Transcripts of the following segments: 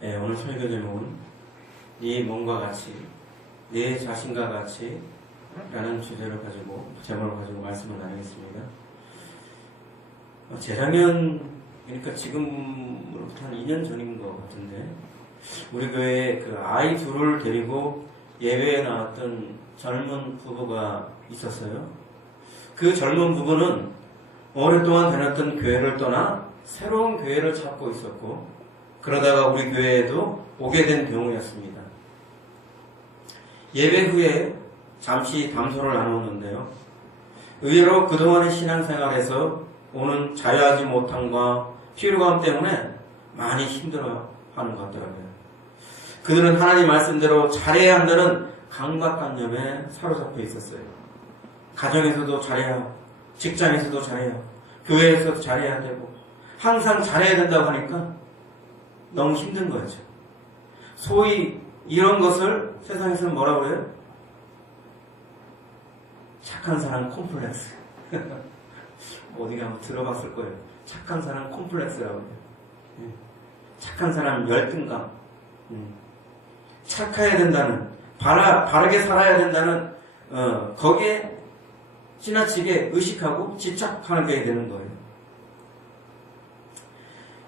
네, 오늘 설교 제목은 네 몸과 같이, 내 자신과 같이 라는 주제를 가지고, 제목을 가지고 말씀을 나누겠습니다. 재작년, 그러니까 지금으로부터 한 2년 전인 것 같은데, 우리 교회에 그 아이 둘을 데리고 예배에 나왔던 젊은 부부가 있었어요. 그 젊은 부부는 오랫동안 다녔던 교회를 떠나 새로운 교회를 찾고 있었고, 그러다가 우리 교회에도 오게 된 경우였습니다. 예배 후에 잠시 담소를 나누었는데요. 의외로 그동안의 신앙생활에서 오는 자유하지 못함과 피로감 때문에 많이 힘들어하는 것 같더라고요. 그들은 하나님 말씀대로 잘해야 한다는 강박관념에 사로잡혀 있었어요. 가정에서도 잘해야 하고, 직장에서도 잘해야 하고, 교회에서도 잘해야 되고, 항상 잘해야 된다고 하니까 너무 힘든 거죠. 소위 이런 것을 세상에서는 뭐라고 그래요? 착한 사람 콤플렉스. 어디가 한번 들어봤을 거예요. 착한 사람 콤플렉스라고 해요. 착한 사람 열등감. 착해야 된다는, 바르게 살아야 된다는, 거기에 지나치게 의식하고 집착하게 되는 거예요.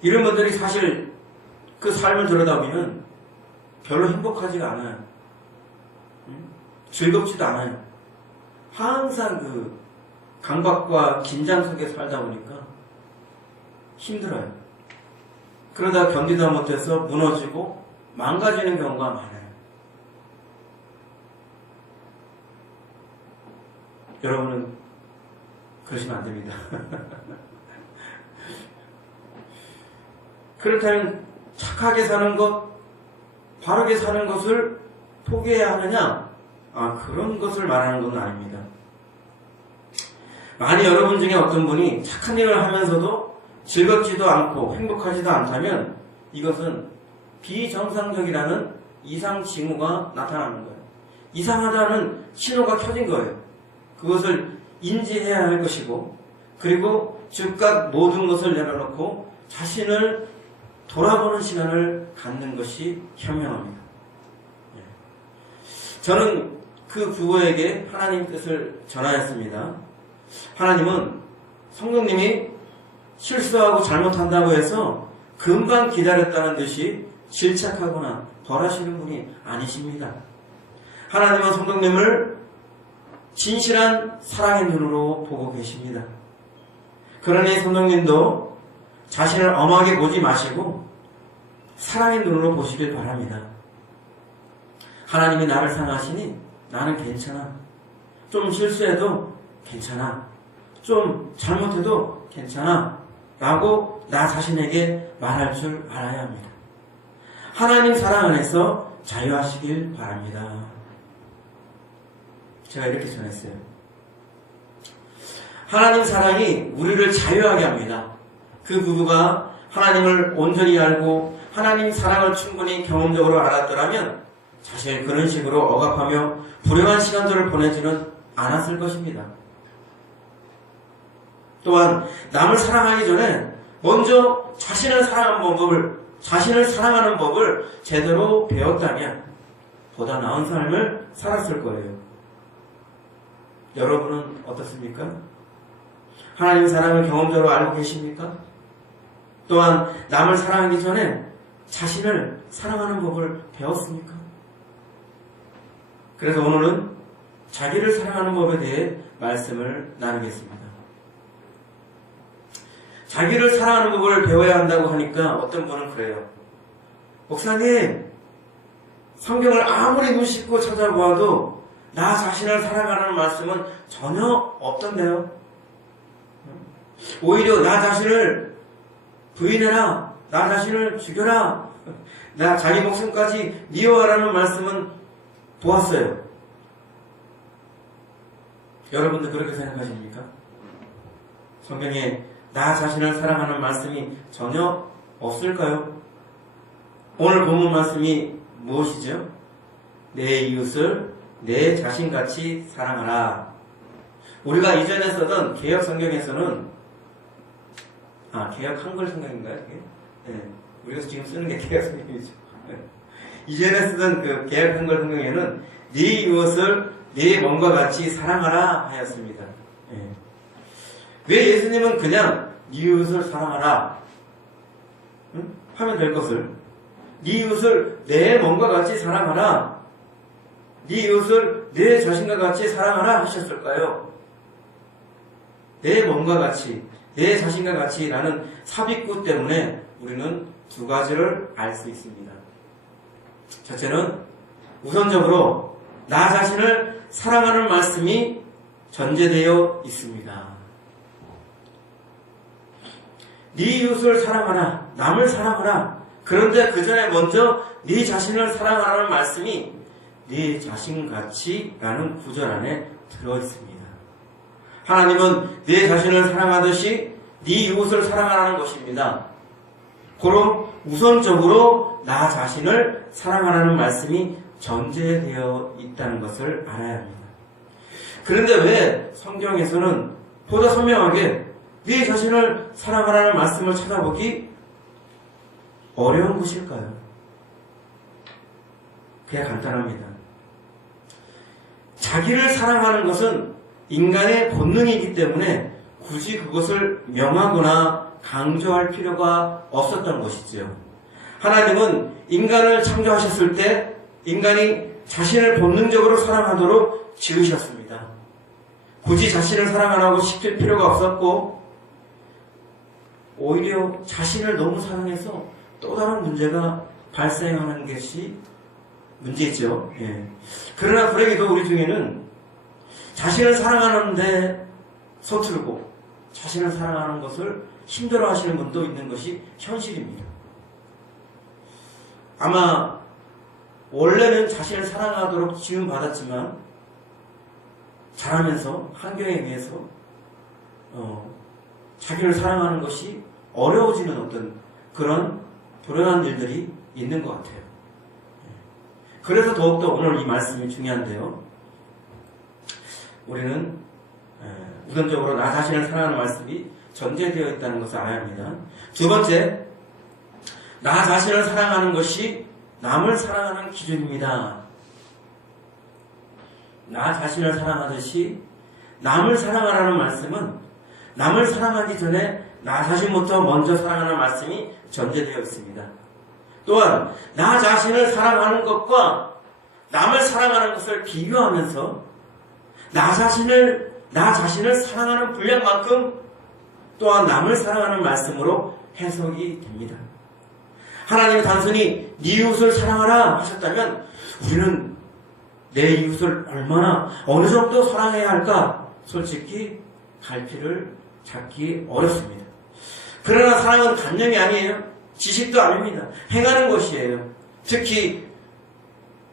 이런 분들이 사실 그 삶을 들여다보면 별로 행복하지가 않아요. 즐겁지도 않아요. 항상 그 강박과 긴장 속에 살다 보니까 힘들어요. 그러다 견디다 못해서 무너지고 망가지는 경우가 많아요. 여러분은 그러시면 안 됩니다. 그렇다면 착하게 사는 것, 바르게 사는 것을 포기해야 하느냐? 그런 것을 말하는 건 아닙니다. 만약 여러분 중에 어떤 분이 착한 일을 하면서도 즐겁지도 않고 행복하지도 않다면 이것은 비정상적이라는 이상 징후가 나타나는 거예요. 이상하다는 신호가 켜진 거예요. 그것을 인지해야 할 것이고, 그리고 즉각 모든 것을 내려놓고 자신을 돌아보는 시간을 갖는 것이 현명합니다. 저는 그 부부에게 하나님 뜻을 전하였습니다. 하나님은 성령님이 실수하고 잘못한다고 해서 금방 기다렸다는 듯이 질착하거나 벌하시는 분이 아니십니다. 하나님은 성령님을 진실한 사랑의 눈으로 보고 계십니다. 그러니 성령님도 자신을 엄하게 보지 마시고 사랑의 눈으로 보시길 바랍니다. 하나님이 나를 사랑하시니 나는 괜찮아. 좀 실수해도 괜찮아. 좀 잘못해도 괜찮아. 라고 나 자신에게 말할 줄 알아야 합니다. 하나님 사랑 안에서 자유하시길 바랍니다. 제가 이렇게 전했어요. 하나님 사랑이 우리를 자유하게 합니다. 그 부부가 하나님을 온전히 알고 하나님 사랑을 충분히 경험적으로 알았더라면 사실 그런 식으로 억압하며 불행한 시간들을 보내지는 않았을 것입니다. 또한 남을 사랑하기 전에 먼저 자신을 사랑하는 법을 제대로 배웠다면 보다 나은 삶을 살았을 거예요. 여러분은 어떻습니까? 하나님 사랑을 경험적으로 알고 계십니까? 또한 남을 사랑하기 전에 자신을 사랑하는 법을 배웠습니까? 그래서 오늘은 자기를 사랑하는 법에 대해 말씀을 나누겠습니다. 자기를 사랑하는 법을 배워야 한다고 하니까 어떤 분은 그래요. 목사님, 성경을 아무리 무심코 찾아보아도 나 자신을 사랑하는 말씀은 전혀 없던데요. 오히려 나 자신을 부인해라, 나 자신을 죽여라, 나 자기 목숨까지 미워하라는 말씀은 보았어요. 여러분도 그렇게 생각하십니까? 성경에 나 자신을 사랑하는 말씀이 전혀 없을까요? 오늘 본문 말씀이 무엇이죠? 내 이웃을 내 자신같이 사랑하라. 우리가 이전에 쓰던 개역 성경에서는 개역 한글 성경인가요? 그게? 네. 우리가 지금 쓰는 게 개역 성경이죠. 이전에 쓰던 그 개역 한글 성경에는 네 이웃을 네 몸과 같이 사랑하라 하였습니다. 네. 왜 예수님은 그냥 네 이웃을 사랑하라 하면 될 것을 네 이웃을 내 몸과 같이 사랑하라, 네 이웃을 내 자신과 같이 사랑하라 하셨을까요? 내 몸과 같이, 내 자신과 같이 라는 삽입구 때문에 우리는 두 가지를 알 수 있습니다. 첫째는 우선적으로 나 자신을 사랑하는 말씀이 전제되어 있습니다. 네 이웃을 사랑하라, 남을 사랑하라. 그런데 그 전에 먼저 네 자신을 사랑하라는 말씀이 네 자신같이 라는 구절 안에 들어있습니다. 하나님은 네 자신을 사랑하듯이 네 이웃을 사랑하라는 것입니다. 그럼 우선적으로 나 자신을 사랑하라는 말씀이 전제되어 있다는 것을 알아야 합니다. 그런데 왜 성경에서는 보다 선명하게 네 자신을 사랑하라는 말씀을 찾아보기 어려운 것일까요? 그게 간단합니다. 자기를 사랑하는 것은 인간의 본능이기 때문에 굳이 그것을 명하거나 강조할 필요가 없었던 것이지요. 하나님은 인간을 창조하셨을 때 인간이 자신을 본능적으로 사랑하도록 지으셨습니다. 굳이 자신을 사랑하라고 시킬 필요가 없었고, 오히려 자신을 너무 사랑해서 또 다른 문제가 발생하는 것이 문제죠. 예. 그러나 불행히도 우리 중에는 자신을 사랑하는데 서투르고 자신을 사랑하는 것을 힘들어 하시는 분도 있는 것이 현실입니다. 아마 원래는 자신을 사랑하도록 지음받았지만 자라면서 환경에 의해서 자기를 사랑하는 것이 어려워지는 어떤 그런 불행한 일들이 있는 것 같아요. 그래서 더욱더 오늘 이 말씀이 중요한데요. 우리는 우선적으로 나 자신을 사랑하는 말씀이 전제되어 있다는 것을 알아야 합니다. 두 번째, 나 자신을 사랑하는 것이 남을 사랑하는 기준입니다. 나 자신을 사랑하듯이 남을 사랑하라는 말씀은 남을 사랑하기 전에 나 자신부터 먼저 사랑하는 말씀이 전제되어 있습니다. 또한 나 자신을 사랑하는 것과 남을 사랑하는 것을 비교하면서 나 자신을 사랑하는 분량만큼 또한 남을 사랑하는 말씀으로 해석이 됩니다. 하나님이 단순히 네 이웃을 사랑하라 하셨다면 우리는 내 이웃을 얼마나 어느 정도 사랑해야 할까 솔직히 갈피를 잡기 어렵습니다. 그러나 사랑은 감정이 아니에요. 지식도 아닙니다. 행하는 것이에요. 특히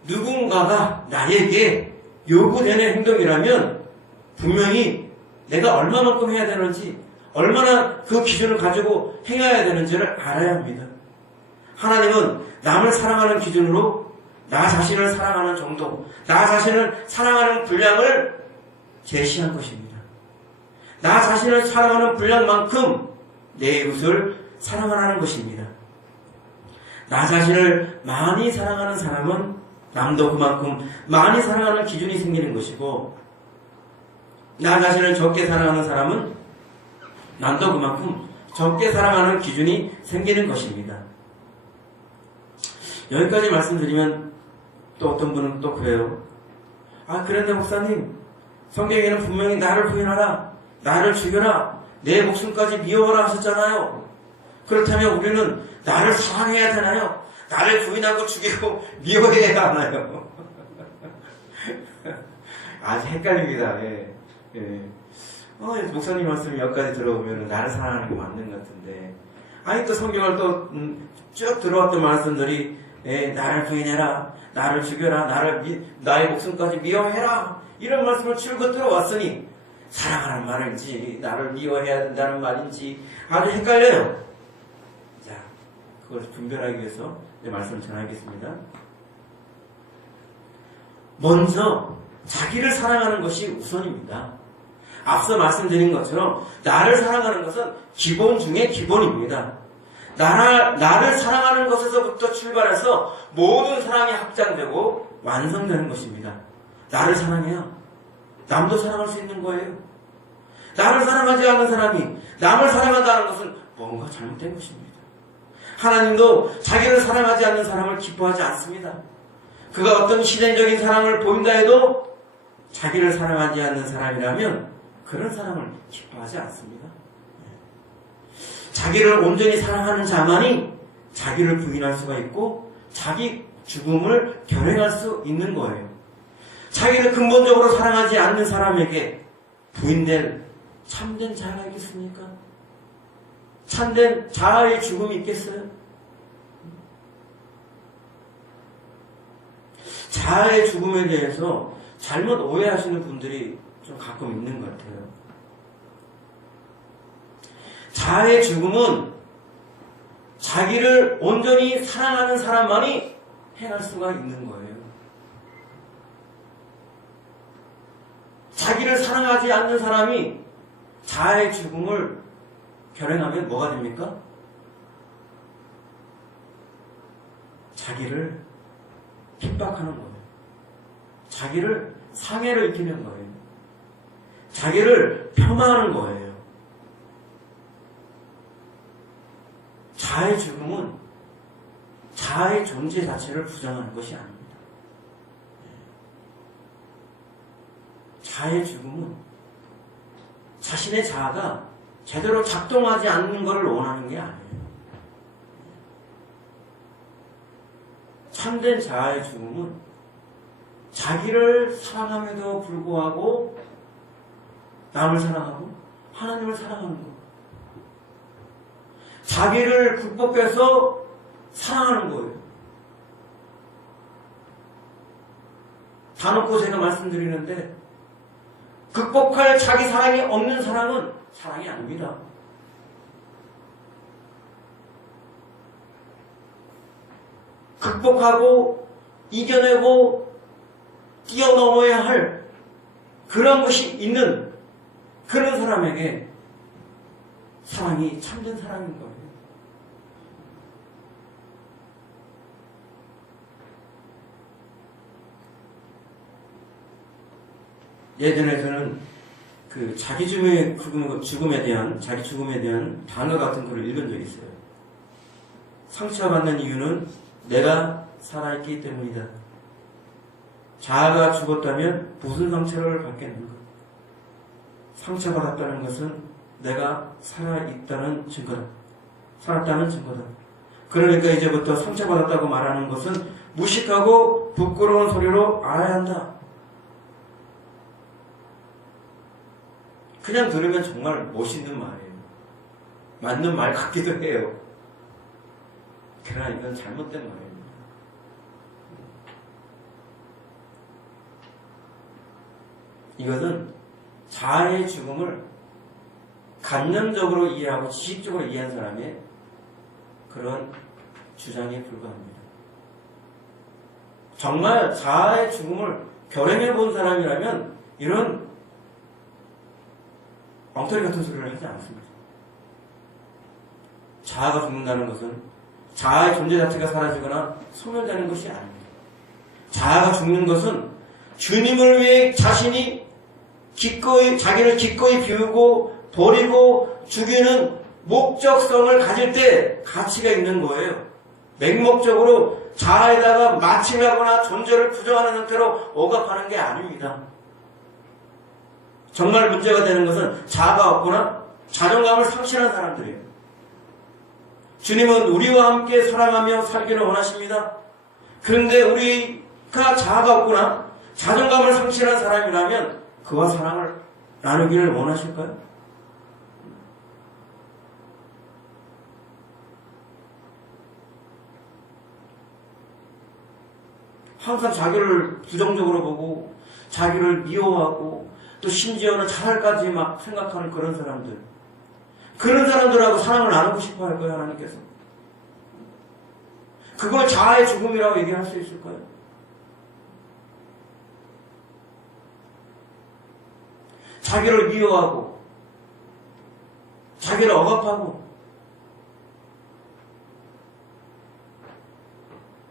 누군가가 나에게 요구되는 행동이라면 분명히 내가 얼마만큼 해야 되는지, 얼마나 그 기준을 가지고 행해야 되는지를 알아야 합니다. 하나님은 남을 사랑하는 기준으로 나 자신을 사랑하는 정도, 나 자신을 사랑하는 분량을 제시한 것입니다. 나 자신을 사랑하는 분량만큼 내 이웃을 사랑하라는 것입니다. 나 자신을 많이 사랑하는 사람은 남도 그만큼 많이 사랑하는 기준이 생기는 것이고, 나 자신을 적게 사랑하는 사람은 남도 그만큼 적게 사랑하는 기준이 생기는 것입니다. 여기까지 말씀드리면 또 어떤 분은 또 그래요. 그런데 목사님, 성경에는 분명히 나를 부인하라, 나를 죽여라, 내 목숨까지 미워하라 하셨잖아요. 그렇다면 우리는 나를 사랑해야 되나요? 나를 부인하고 죽이고 미워해야 하나요? 아주 헷갈립니다. 예. 목사님 말씀이 몇 가지 들어보면 나를 사랑하는 게 맞는 것 같은데, 또 성경을 또 쭉 들어왔던 말씀들이 나를 부인해라, 나를 죽여라, 나의 목숨까지 미워해라, 이런 말씀을 줄곧 들어왔으니 사랑하는 말인지 나를 미워해야 된다는 말인지 아주 헷갈려요. 자, 그것을 분별하기 위해서 내 말씀을 전하겠습니다. 먼저 자기를 사랑하는 것이 우선입니다. 앞서 말씀드린 것처럼 나를 사랑하는 것은 기본 중에 기본입니다. 나를 사랑하는 것에서부터 출발해서 모든 사랑이 확장되고 완성되는 것입니다. 나를 사랑해야 남도 사랑할 수 있는 거예요. 나를 사랑하지 않는 사람이 남을 사랑한다는 것은 뭔가 잘못된 것입니다. 하나님도 자기를 사랑하지 않는 사람을 기뻐하지 않습니다. 그가 어떤 시den적인 사랑을 보인다 해도 자기를 사랑하지 않는 사람이라면 그런 사랑을 기뻐하지 않습니다. 자기를 온전히 사랑하는 자만이 자기를 부인할 수가 있고 자기 죽음을 결행할 수 있는 거예요. 자기를 근본적으로 사랑하지 않는 사람에게 부인될 참된 자아가 있겠습니까? 참된 자아의 죽음이 있겠어요? 자아의 죽음에 대해서 잘못 오해하시는 분들이 좀 가끔 있는 것 같아요. 자아의 죽음은 자기를 온전히 사랑하는 사람만이 행할 수가 있는 거예요. 자기를 사랑하지 않는 사람이 자아의 죽음을 결행하면 뭐가 됩니까? 자기를 핍박하는 거예요. 자기를 상해를 입히는 거예요. 자기를 폄하하는 거예요. 자아의 죽음은 자아의 존재 자체를 부정하는 것이 아닙니다. 자아의 죽음은 자신의 자아가 제대로 작동하지 않는 것을 원하는 게 아니에요. 참된 자아의 죽음은 자기를 사랑함에도 불구하고 남을 사랑하고 하나님을 사랑하는 것. 자기를 극복해서 사랑하는 거예요. 다 놓고 제가 말씀드리는데 극복할 자기 사랑이 없는 사랑은 사랑이 아닙니다. 극복하고 이겨내고 뛰어넘어야 할 그런 것이 있는 그런 사람에게 사랑이 참된 사랑인 거예요. 예전에 저는 그 자기 죽음에 대한 단어 같은 걸 읽은 적이 있어요. 상처받는 이유는 내가 살아있기 때문이다. 자아가 죽었다면 무슨 상처를 받겠는가? 상처받았다는 것은 내가 살아있다는 증거다. 살았다는 증거다. 그러니까 이제부터 상처받았다고 말하는 것은 무식하고 부끄러운 소리로 알아야 한다. 그냥 들으면 정말 멋있는 말이에요. 맞는 말 같기도 해요. 그러나 이건 잘못된 말입니다. 이것은 자아의 죽음을 관념적으로 이해하고 지식적으로 이해한 사람의 그런 주장에 불과합니다. 정말 자아의 죽음을 결행해 본 사람이라면 이런 엉터리 같은 소리를 하지 않습니다. 자아가 죽는다는 것은 자아의 존재 자체가 사라지거나 소멸되는 것이 아닙니다. 자아가 죽는 것은 주님을 위해 자기를 기꺼이 비우고 버리고 죽이는 목적성을 가질 때 가치가 있는 거예요. 맹목적으로 자아에다가 마침하거나 존재를 부정하는 형태로 억압하는 게 아닙니다. 정말 문제가 되는 것은 자아가 없거나 자존감을 상실한 사람들이에요. 주님은 우리와 함께 사랑하며 살기를 원하십니다. 그런데 우리가 자아가 없거나 자존감을 상실한 사람이라면 그와 사랑을 나누기를 원하실까요? 항상 자기를 부정적으로 보고 자기를 미워하고 또 심지어는 자살까지 막 생각하는 그런 사람들하고 사랑을 나누고 싶어 할 거예요, 하나님께서. 그걸 자아의 죽음이라고 얘기할 수 있을까요? 자기를 미워하고 자기를 억압하고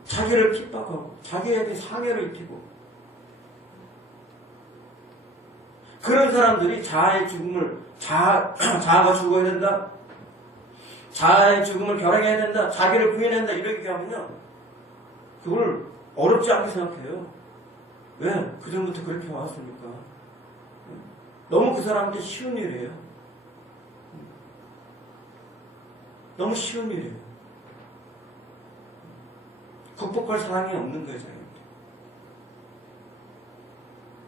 자기를 핍박하고 자기에게 상해를 입히고 그런 사람들이 자아의 죽음을 자아가 죽어야 된다. 자아의 죽음을 결행해야 된다. 자기를 부인한다. 이렇게 하면요. 그걸 어렵지 않게 생각해요. 왜? 그전부터 그렇게 왔으니까. 너무 그 사람한테 쉬운 일이에요. 너무 쉬운 일이에요. 극복할 사랑이 없는 거예요, 자기한테.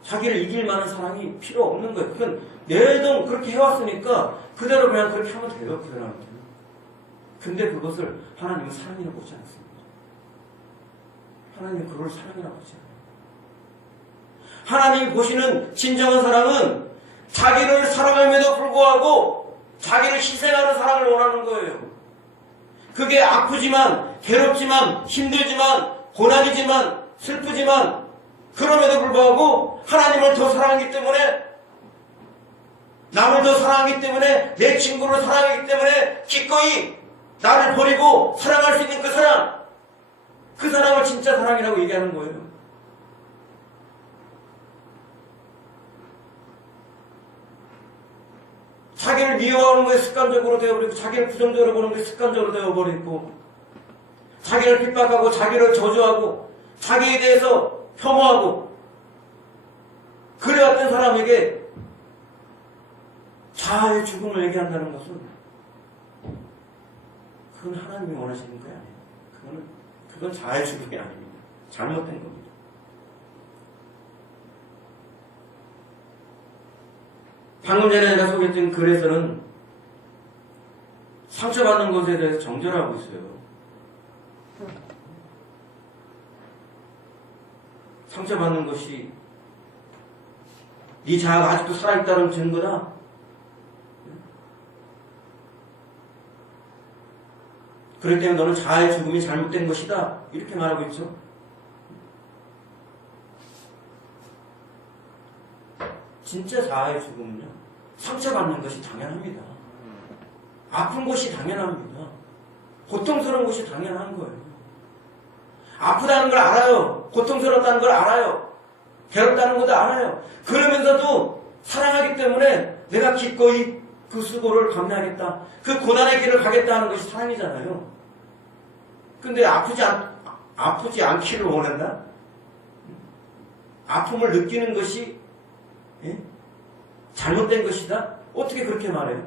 자기를 이길 만한 사랑이 필요 없는 거예요. 그건 내동 그렇게 해왔으니까 그대로 그냥 그렇게 하면 돼요, 그 사람한테는. 근데 그것을 하나님은 사랑이라고 보지 않습니다. 하나님은 그걸 사랑이라고 보지 않아요. 하나님이 보시는 진정한 사랑은 자기를 사랑함에도 불구하고 자기를 희생하는 사랑을 원하는 거예요. 그게 아프지만, 괴롭지만, 힘들지만, 고난이지만, 슬프지만, 그럼에도 불구하고 하나님을 더 사랑하기 때문에, 남을 더 사랑하기 때문에, 내 친구를 사랑하기 때문에 기꺼이 나를 버리고 사랑할 수 있는 그 사랑을 진짜 사랑이라고 얘기하는 거예요. 자기를 미워하는 것에 습관적으로 되어버리고 자기를 부정적으로 보는 것에 습관적으로 되어버리고 자기를 핍박하고 자기를 저주하고 자기에 대해서 혐오하고 그래왔던 사람에게 자아의 죽음을 얘기한다는 것은 그건 하나님이 원하시는 게 아니에요. 그건 자아의 죽음이 아닙니다. 잘못된 겁니다. 방금 전에 제가 소개했던 글에서는 상처받는 것에 대해서 정죄하고 있어요. 상처받는 것이 네 자아가 아직도 살아있다는 증거다. 그렇기 때문에 너는 자아의 죽음이 잘못된 것이다. 이렇게 말하고 있죠. 진짜 자아의 죽음은요, 상처받는 것이 당연합니다. 아픈 것이 당연합니다. 고통스러운 것이 당연한 거예요. 아프다는 걸 알아요. 고통스럽다는 걸 알아요. 괴롭다는 것도 알아요. 그러면서도 사랑하기 때문에 내가 기꺼이 그 수고를 감내하겠다. 그 고난의 길을 가겠다 하는 것이 사랑이잖아요. 근데 아프지 않기를 원한다? 아픔을 느끼는 것이 잘못된 것이다? 어떻게 그렇게 말해요?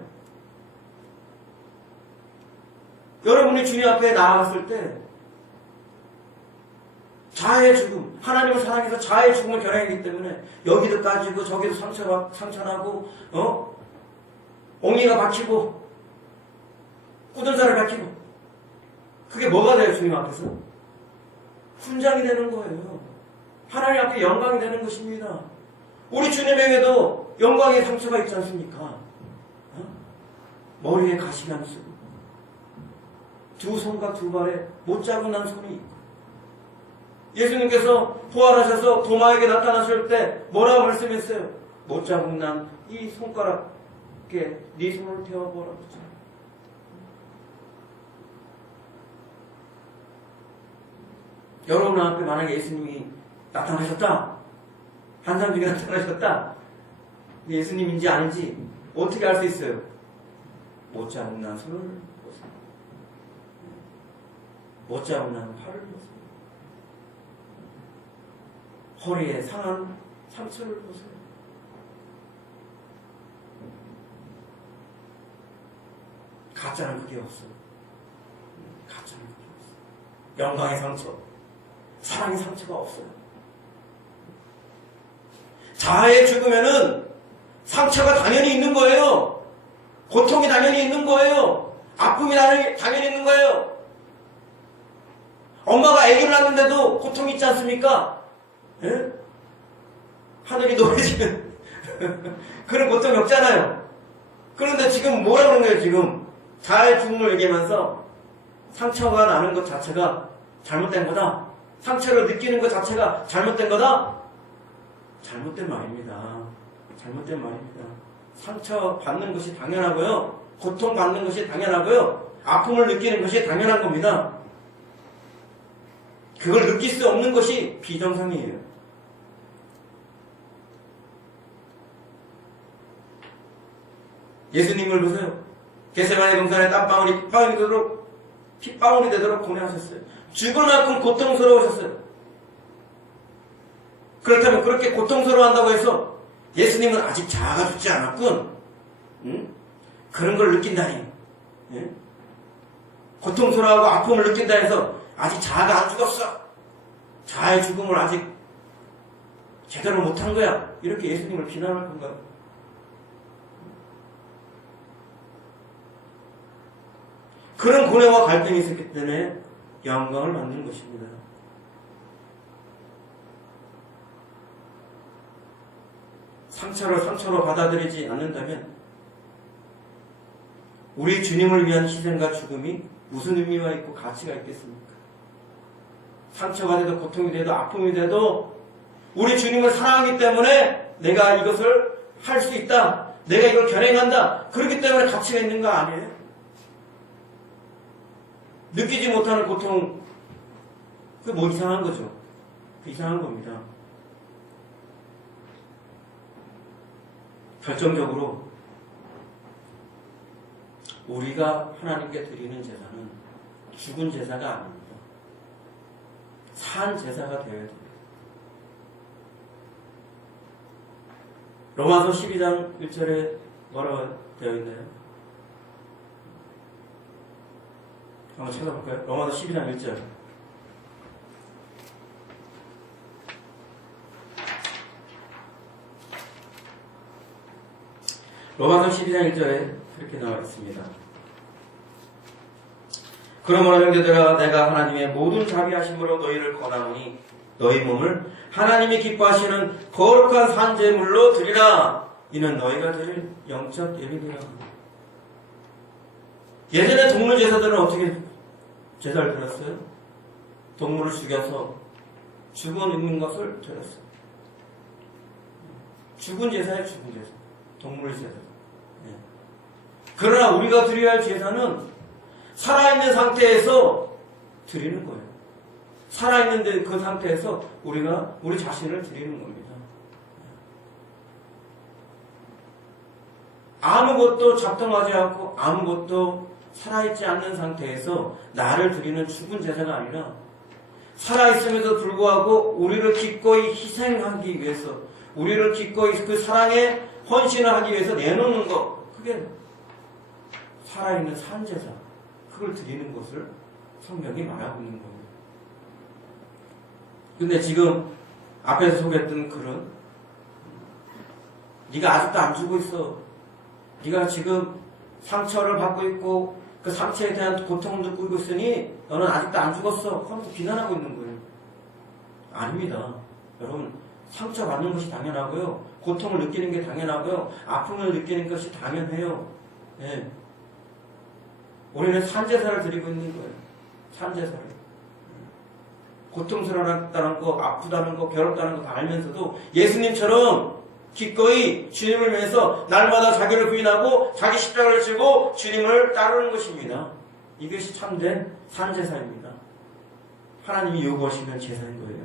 여러분이 주님 앞에 나아갔을 때 자아의 죽음, 하나님을 사랑해서 자아의 죽음을 결행하기 때문에 여기도 까지고 저기도 상처나고 옹이가 박히고 꾸준살을 박히고 그게 뭐가 돼요? 주님 앞에서? 훈장이 되는 거예요. 하나님 앞에 영광이 되는 것입니다. 우리 주님에게도 영광의 상처가 있지 않습니까? 머리에 가시가 쓰고 두 손과 두 발에 못 자고 난 손이 있고 예수님께서 부활하셔서 도마에게 나타나실 때 뭐라고 말씀했어요? 못 자고 난 이 손가락에 네 손을 대어보라 그러죠. 여러분 앞에 만약에 예수님이 나타나셨다, 한 사람 중에 나타나셨다, 예수님인지 아닌지 어떻게 알 수 있어요? 못 자고 난 손을 보세요. 못 자고 난 팔을 보세요. 허리에 상한 상처를 보세요. 가짜는 그게 없어요. 가짜는 그게 없어요. 영광의 상처, 사랑의 상처가 없어요. 자아의 죽으면은 상처가 당연히 있는 거예요. 고통이 당연히 있는 거예요. 아픔이 당연히 있는 거예요. 엄마가 아기를 낳는데도 고통이 있지 않습니까? 예? 하늘이 노래지는 그런 고통이 없잖아요. 그런데 지금 뭐라 그러는 거예요? 지금 자아의 죽음을 얘기하면서 상처가 나는 것 자체가 잘못된 거다. 상처를 느끼는 것 자체가 잘못된 거다. 잘못된 말입니다. 잘못된 말입니다. 상처 받는 것이 당연하고요. 고통 받는 것이 당연하고요. 아픔을 느끼는 것이 당연한 겁니다. 그걸 느낄 수 없는 것이 비정상이에요. 예수님을 보세요. 겟세마네 동산에 땀방울이 핏방울이 되도록 고뇌하셨어요. 죽을 만큼 고통스러우셨어요. 그렇다면 그렇게 고통스러워한다고 해서 예수님은 아직 자아가 죽지 않았군. 응? 그런 걸 느낀다니. 응? 고통스러워하고 아픔을 느낀다 해서 아직 자아가 안 죽었어. 자아의 죽음을 아직 제대로 못한 거야. 이렇게 예수님을 비난할 건가요? 그런 고뇌와 갈등이 있었기 때문에 영광을 받는 것입니다. 상처를 상처로 받아들이지 않는다면 우리 주님을 위한 희생과 죽음이 무슨 의미가 있고 가치가 있겠습니까? 상처가 돼도 고통이 돼도 아픔이 돼도 우리 주님을 사랑하기 때문에 내가 이것을 할 수 있다. 내가 이걸 결행한다. 그렇기 때문에 가치가 있는 거 아니에요? 느끼지 못하는 고통, 그게 뭐 이상한 거죠? 이상한 겁니다. 결정적으로 우리가 하나님께 드리는 제사는 죽은 제사가 아닙니다. 산 제사가 되어야 됩니다. 로마서 12장 1절에 뭐라고 되어 있나요? 한번 찾아볼까요? 로마서 12장 1절. 로마서 12장 1절에 그렇게 나와 있습니다. 그러므로 형제들아 내가 하나님의 모든 자비하심으로 너희를 권하노니 너희 몸을 하나님이 기뻐하시는 거룩한 산제물로 드리라. 이는 너희가 드릴 영적 예비니라. 예전에 동물 제사들은 어떻게 제사를 드렸어요? 동물을 죽여서 죽은 있는 것을 드렸어요. 죽은 제사에 죽은 제사. 동물 제사. 네. 그러나 우리가 드려야 할 제사는 살아있는 상태에서 드리는 거예요. 살아있는 그 상태에서 우리가 우리 자신을 드리는 겁니다. 아무것도 작동하지 않고 아무것도 살아있지 않는 상태에서 나를 드리는 죽은 제사가 아니라 살아있음에도 불구하고 우리를 기꺼이 희생하기 위해서 우리를 기꺼이 그 사랑에 헌신을 하기 위해서 내놓는 것, 그게 살아있는 산제사, 그걸 드리는 것을 성경이 말하고 있는 겁니다. 근데 지금 앞에서 소개했던 글은 네가 아직도 안 죽고 있어. 네가 지금 상처를 받고 있고 그 상처에 대한 고통을 느끼고 있으니 너는 아직도 안 죽었어. 하면서 비난하고 있는 거예요. 아닙니다. 여러분, 상처받는 것이 당연하고요. 고통을 느끼는 게 당연하고요. 아픔을 느끼는 것이 당연해요. 네. 우리는 산제사를 드리고 있는 거예요. 산제사를. 고통스럽다는 거, 아프다는 거, 괴롭다는 거 다 알면서도 예수님처럼 기꺼이 주님을 위해서 날마다 자기를 부인하고 자기 십자가를 지고 주님을 따르는 것입니다. 이것이 참된 산제사입니다. 하나님이 요구하시는 제사인 거예요.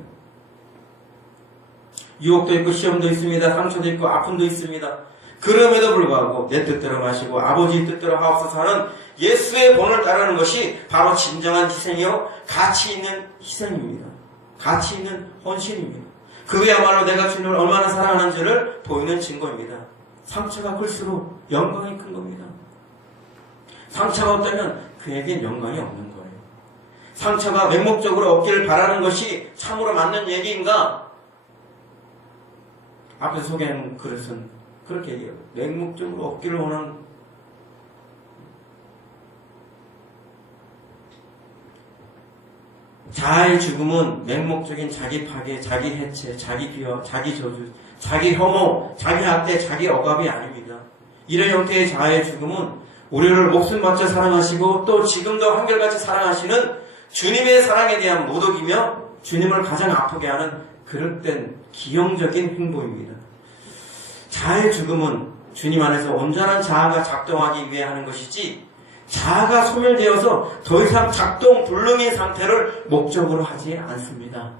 유혹도 있고 시험도 있습니다. 상처도 있고 아픔도 있습니다. 그럼에도 불구하고 내 뜻대로 마시고 아버지 뜻대로 하옵소서 하는 예수의 본을 따르는 것이 바로 진정한 희생이요 가치 있는 희생입니다. 가치 있는 헌신입니다. 그야말로 내가 주님을 얼마나 사랑하는지를 보이는 증거입니다. 상처가 클수록 영광이 큰 겁니다. 상처가 없다면 그에겐 영광이 없는 거예요. 상처가 맹목적으로 없기를 바라는 것이 참으로 맞는 얘기인가? 앞에서 소개한 그릇은 그렇게 얘기해요. 맹목적으로 없기를 원하는 자아의 죽음은 맹목적인 자기 파괴, 자기 해체, 자기 비하, 자기 저주, 자기 혐오, 자기 학대, 자기 억압이 아닙니다. 이런 형태의 자아의 죽음은 우리를 목숨 바쳐 사랑하시고 또 지금도 한결같이 사랑하시는 주님의 사랑에 대한 모독이며 주님을 가장 아프게 하는 그릇된 기형적인 행보입니다. 자아의 죽음은 주님 안에서 온전한 자아가 작동하기 위해 하는 것이지 자아가 소멸되어서 더 이상 작동 불능의 상태를 목적으로 하지 않습니다.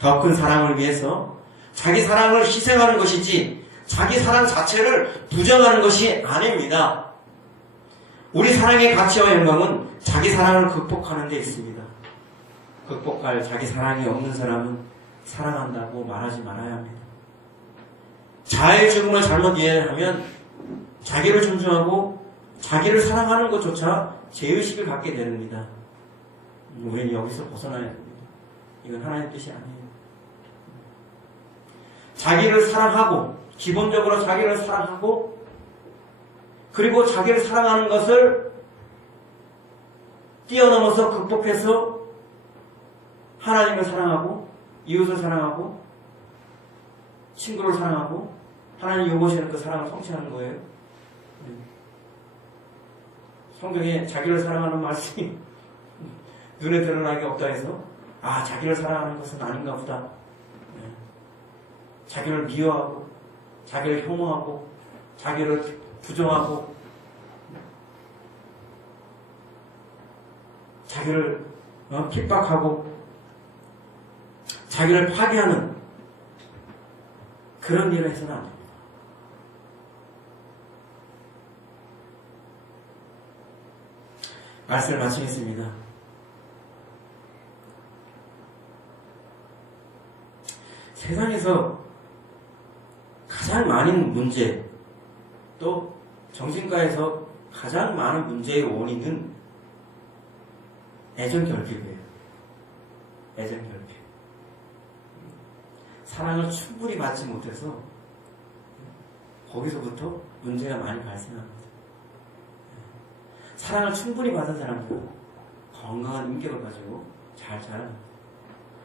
더 큰 사랑을 위해서 자기 사랑을 희생하는 것이지 자기 사랑 자체를 부정하는 것이 아닙니다. 우리 사랑의 가치와 영광은 자기 사랑을 극복하는 데 있습니다. 극복할 자기 사랑이 없는 사람은 사랑한다고 말하지 말아야 합니다. 자아의 죽음을 잘못 이해하면 자기를 존중하고 자기를 사랑하는 것조차 죄의식을 갖게 됩니다. 우리는 여기서 벗어나야 됩니다. 이건 하나님의 뜻이 아니에요. 자기를 사랑하고 기본적으로 자기를 사랑하고 그리고 자기를 사랑하는 것을 뛰어넘어서 극복해서 하나님을 사랑하고 이웃을 사랑하고 친구를 사랑하고 하나님 요구하시는 그 사랑을 성취하는 거예요. 성경에 자기를 사랑하는 말씀이 눈에 드러나게 없다 해서 자기를 사랑하는 것은 아닌가 보다. 자기를 미워하고 자기를 혐오하고 자기를 부정하고 자기를 핍박하고 자기를 파괴하는 그런 일을 해서는 안 됩니다. 말씀을 마치겠습니다. 세상에서 가장 많은 문제, 또 정신과에서 가장 많은 문제의 원인은 애정결핍이에요. 애정결핍. 사랑을 충분히 받지 못해서 거기서부터 문제가 많이 발생합니다. 사랑을 충분히 받은 사람들은 건강한 인격을 가지고 잘 자랍니다.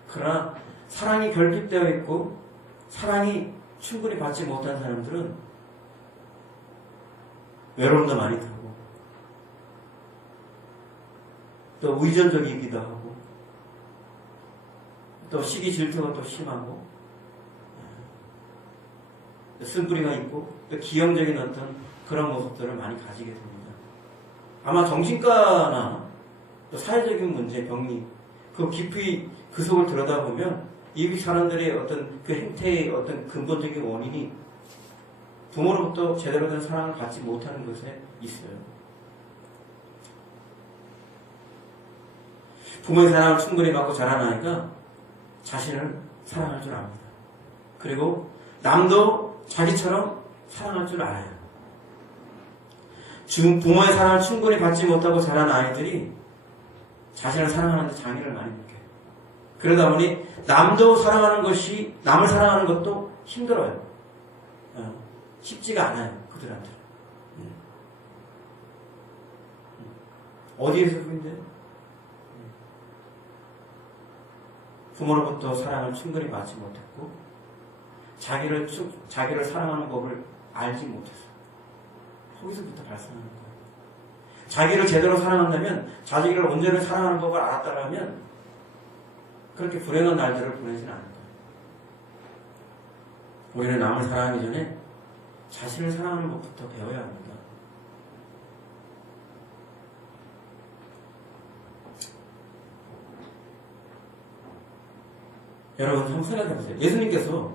그러나 사랑이 결핍되어 있고 사랑이 충분히 받지 못한 사람들은 외로움도 많이 타고 또 의존적이기도 하고 또 시기 질투가 또 심하고 쓴뿌리가 있고 또 기형적인 어떤 그런 모습들을 많이 가지게 됩니다. 아마 정신과나 또 사회적인 문제, 병리 그 깊이 그 속을 들여다보면 이 사람들의 어떤 그 행태의 어떤 근본적인 원인이 부모로부터 제대로 된 사랑을 받지 못하는 것에 있어요. 부모의 사랑을 충분히 받고 자란 아이가 자신을 사랑할 줄 압니다. 그리고 남도 자기처럼 사랑할 줄 알아요. 부모의 사랑을 충분히 받지 못하고 자란 아이들이 자신을 사랑하는데 장애를 많이 느껴요. 그러다 보니 남도 사랑하는 것이 남을 사랑하는 것도 힘들어요. 쉽지가 않아요. 그들한테는. 어디에서 그런데 부모로부터 사랑을 충분히 받지 못했고 자기를 사랑하는 법을 알지 못했어요. 거기서부터 발생하는 거예요. 자기를 제대로 사랑한다면 자기를 온전히 사랑하는 법을 알았다면 그렇게 불행한 날들을 보내지는 않을 거예요. 우리는 남을 사랑하기 전에 자신을 사랑하는 법부터 배워야 합니다. 여러분 한번 생각해 보세요. 예수님께서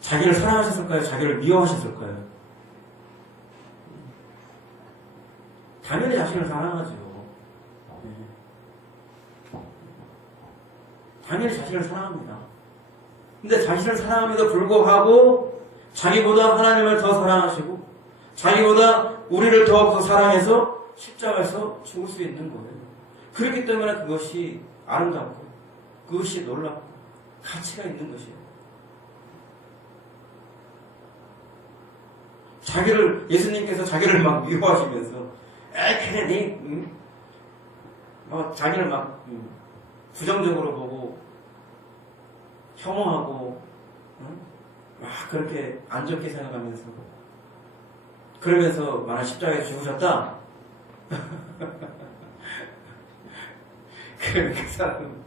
자기를 사랑하셨을까요? 자기를 미워하셨을까요? 당연히 자신을 사랑하죠. 당연히 자신을 사랑합니다. 근데 자신을 사랑함에도 불구하고 자기보다 하나님을 더 사랑하시고 자기보다 우리를 더 사랑해서 십자가에서 죽을 수 있는 거예요. 그렇기 때문에 그것이 아름답고 그것이 놀랍고 가치가 있는 것이에요. 예수님께서 자기를 막 미워하시면서 그래 자기를 막 부정적으로 보고 혐오하고 막 그렇게 안 좋게 생각하면서 그러면서 만약 십자가에 죽으셨다? 그 사람은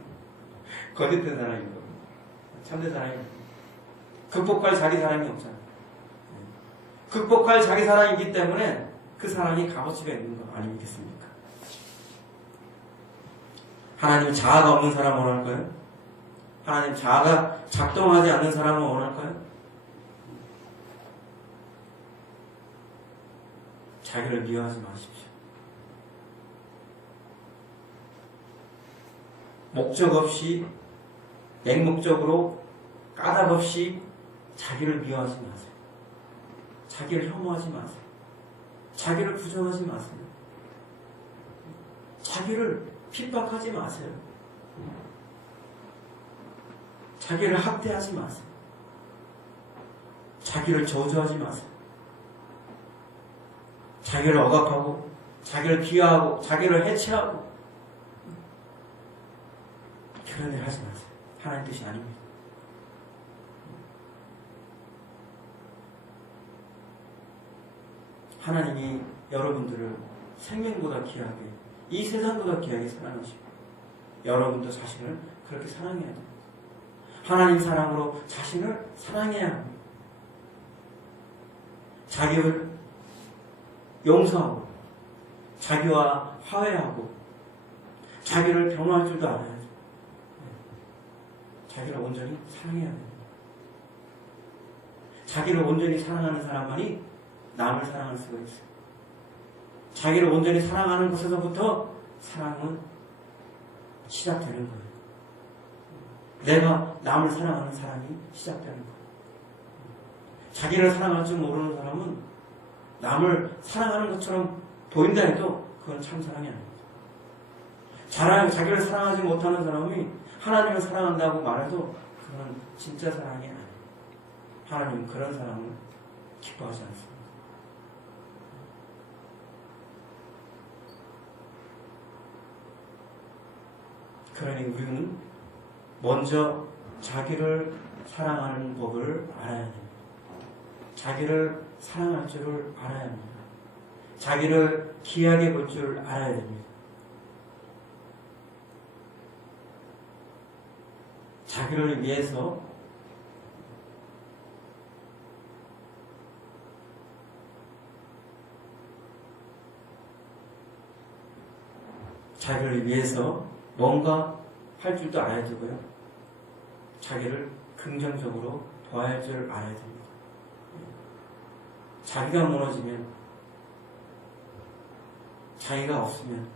거짓된 사람인 겁니다. 참된 사람이 극복할 자기 사랑이 없잖아요. 극복할 자기 사랑이기 때문에 그 사랑이 값어치가 있는 거 아니겠습니까? 하나님 자아가 없는 사람을 원할까요? 하나님 자아가 작동하지 않는 사람을 원할까요? 자기를 미워하지 마십시오. 목적 없이 맹목적으로 까닭 없이 자기를 미워하지 마세요. 자기를 혐오하지 마세요. 자기를 부정하지 마세요. 자기를 핍박하지 마세요. 자기를 학대하지 마세요. 자기를 저주하지 마세요. 자기를 억압하고 자기를 비하하고 자기를 해체하고 그런 일 하지 마세요. 하나님 뜻이 아닙니다. 하나님이 여러분들을 생명보다 귀하게, 이 세상보다 귀하게 사랑하시고 여러분도 자신을 그렇게 사랑해야 됩니다. 하나님 사랑으로 자신을 사랑해야 합니다. 자기를 용서하고 자기와 화해하고 자기를 변호할 줄도 알아야죠. 자기를 온전히 사랑해야 됩니다. 자기를 온전히 사랑하는 사람만이 남을 사랑할 수가 있어요. 자기를 온전히 사랑하는 것에서부터 사랑은 시작되는 거예요. 내가 남을 사랑하는 사람이 시작되는 거예요. 자기를 사랑할 줄 모르는 사람은 남을 사랑하는 것처럼 보인다 해도 그건 참 사랑이 아닙니다. 자기를 사랑하지 못하는 사람이 하나님을 사랑한다고 말해도 그건 진짜 사랑이 아니에요. 하나님은 그런 사람을 기뻐하지 않습니다. 그러니 우리는 먼저 자기를 사랑하는 법을 알아야 됩니다. 자기를 사랑할 줄을 알아야 합니다. 자기를 귀하게 볼 줄 알아야 됩니다. 자기를 위해서 뭔가 할 줄도 알아야 되고요. 자기를 긍정적으로 도와야 할 줄 알아야 됩니다. 자기가 무너지면, 자기가 없으면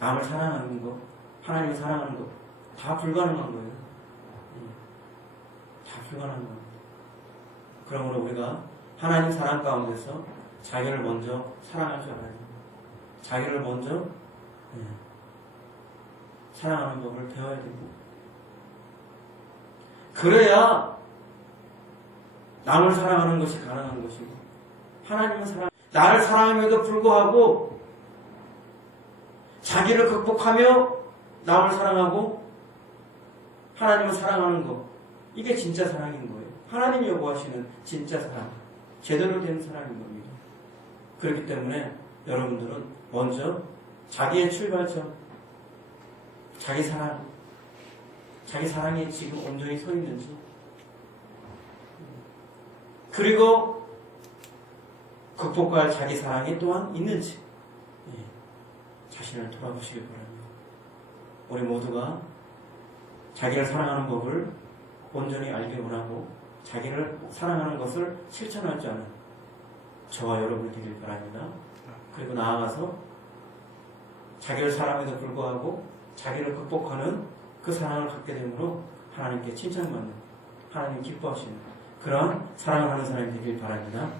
남을 사랑하는 거, 하나님을 사랑하는 거 다 불가능한 거예요. 다 불가능한 겁니다. 그러므로 우리가 하나님 사랑 가운데서 자기를 먼저 사랑할 줄 알아야 됩니다. 자기를 먼저 사랑하는 법을 배워야 되고, 그래야 남을 사랑하는 것이 가능한 것이고, 하나님은 나를 사랑함에도 불구하고 자기를 극복하며 남을 사랑하고 하나님을 사랑하는 것, 이게 진짜 사랑인 거예요. 하나님이 요구하시는 진짜 사랑, 제대로 된 사랑인 겁니다. 그렇기 때문에 여러분들은 먼저 자기의 출발점, 자기 사랑이 지금 온전히 서 있는지, 그리고 극복할 자기 사랑이 또한 있는지 자신을 돌아보시기 바랍니다. 우리 모두가 자기를 사랑하는 법을 온전히 알기 원하고 자기를 사랑하는 것을 실천할 줄 아는 저와 여러분이 되길 바랍니다. 그리고 나아가서 자기를 사랑함에도 불구하고 자기를 극복하는 그 사랑을 갖게 되므로 하나님께 칭찬받는, 하나님 기뻐하시는 그런 사랑하는 사람이 되길 바랍니다.